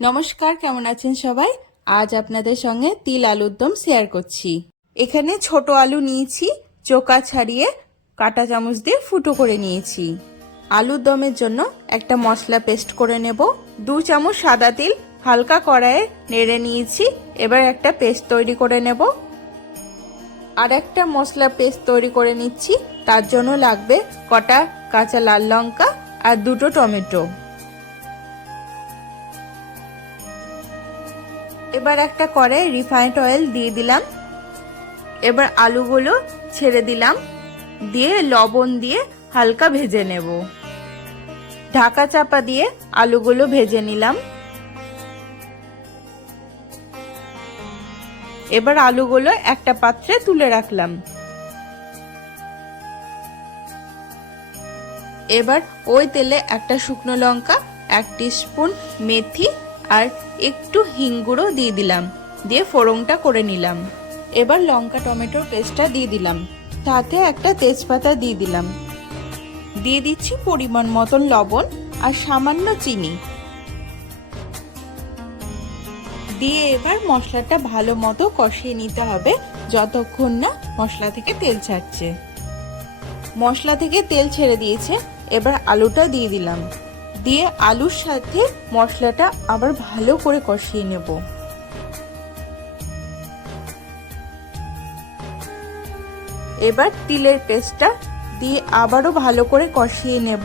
নমস্কার, কেমন আছেন সবাই? আজ আপনাদের সঙ্গে তিল আলুর দম শেয়ার করছি। এখানে ছোট আলু নিয়েছি, চোকা ছাড়িয়ে কাঁটা চামচ দিয়ে ফুটো করে নিয়েছি। আলুর দমের জন্য একটা মশলা পেস্ট করে নেব। 2 চামচ সাদা তিল হালকা কড়াইয়ে নেড়ে নিয়েছি। এবার একটা পেস্ট তৈরি করে নেব। আর একটা মশলা পেস্ট তৈরি করে নিচ্ছি। তার জন্য লাগবে কটা কাঁচা লাল লঙ্কা আর 2টো টমেটো। এবার একটা কড়াই রিফাইন্ড অয়েল দিয়ে দিলাম। এবার আলুগুলো ছেড়ে দিলাম, দিয়ে লবণ দিয়ে হালকা ভেজে নেব। ঢাকা চাপা দিয়ে আলুগুলো ভেজে নিলাম। এবার আলুগুলো একটা পাত্রে তুলে রাখলাম। এবার ওই তেলে একটা শুকনো লঙ্কা, 1 টিস্পুন মেথি আর একটু হিং গুঁড়ো দিয়ে দিলাম, দিয়ে ফোড়নটা করে নিলাম। এবার লঙ্কা টমেটোর পেস্টটা দিয়ে দিলাম, সাথে একটা তেজপাতা দিয়ে দিলাম। দিয়ে দিচ্ছি পরিমাণ মতন লবণ আর সামান্য চিনি দিয়ে এবার মশলাটা ভালো মতো কষিয়ে নিতে হবে যতক্ষণ না মশলা থেকে তেল ছাড়ছে। মশলা থেকে তেল ছেড়ে দিয়েছে, এবার আলুটা দিয়ে দিলাম, দিয়ে আলুর সাথে মশলাটা আবার ভালো করে কষিয়ে নেব। এবার তিলের পেস্টটা দিয়ে আবারও ভালো করে কষিয়ে নেব।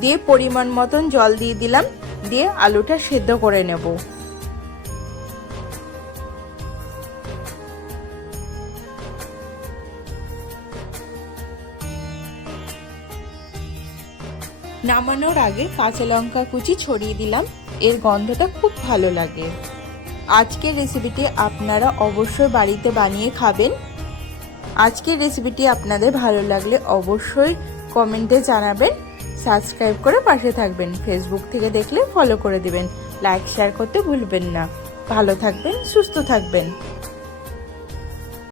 দিয়ে পরিমাণ মতন জল দিয়ে দিলাম, দিয়ে আলুটা সেদ্ধ করে নেব। নামানোর আগে কাঁচা লঙ্কা কুচি ছড়িয়ে দিলাম, এর গন্ধটা খুব ভালো লাগে। আজকের রেসিপিটি আপনারা অবশ্যই বাড়িতে বানিয়ে খাবেন। আজকের রেসিপিটি আপনাদের ভালো লাগলে অবশ্যই কমেন্টে জানাবেন। সাবস্ক্রাইব করে পাশে থাকবেন। ফেসবুক থেকে দেখলে ফলো করে দিবেন। লাইক শেয়ার করতে ভুলবেন না। ভালো থাকবেন, সুস্থ থাকবেন।